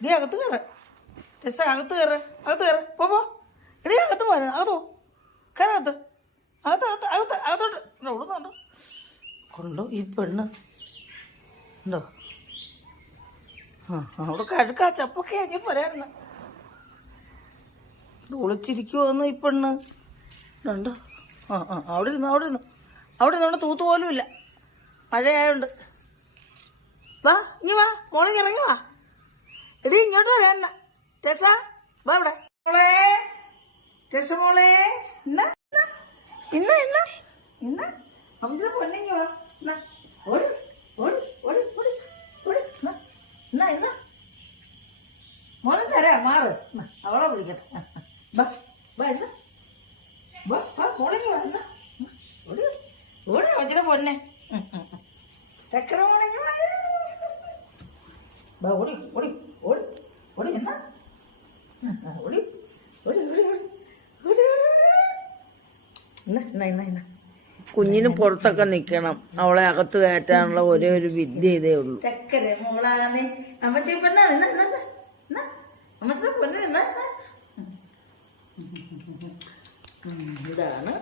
നീ അകത്ത് കയറ രസ അകത്ത് കയറ അകത്ത് പോ പോ. അകത്ത് പോരെ അകത്തോ കയറകത്ത് അകത്ത്. അകത്ത് അകത്ത് അകത്തോട്ട്. ഇവിടുന്നുണ്ടോ കൊണ്ടോ ഈ പെണ്ണ്. ഉണ്ടോ ആ അവിടെ കഴുക്കാ ചപ്പൊക്കെ ആക്കി പറയാറുണ്ട് ഒളിച്ചിരിക്കുവോന്ന് ഈ പെണ്ണ്. ഉണ്ട് ആ ആ അവിടെ ഇരുന്നു അവിടെ ഇരുന്നു. അവിടെ അവിടെ തൂത്ത് പോലും ഇല്ല മഴയായോണ്ട്. വാ ഇനി വാ. മോളിങ്ങിറങ്ങി വാ. എടി ഇങ്ങോട്ട് വരാന ടെസ വാ ഇവിടെ. മോളെ ടെസ മോളെ ഇന്ന ഇന്ന ഇന്ന ഇന്ന അമ്മ പൊന്നിങ്ങി വാ ഇന്ന. ഓടി മോനെ തരാം മാറ്. അവളെ വിളിക്കട്ടെ. വാ വാ ഇന്ന. വാ വാ പൊന്നെ. തെക്കറ മോളെങ്കി വാ. വാ ഓടി ഓടി ഓടി ഓടി എന്നാ? ഓടി ഓടി ഓടി ഓടി എന്നാ കുഞ്ഞിന് പുറത്തൊക്കെ നിൽക്കണം അവളെ അകത്ത് കയറ്റാനുള്ള ഒരേ ഒരു വിദ്യ ഇതേ ഉള്ളൂ. ഇതാണ്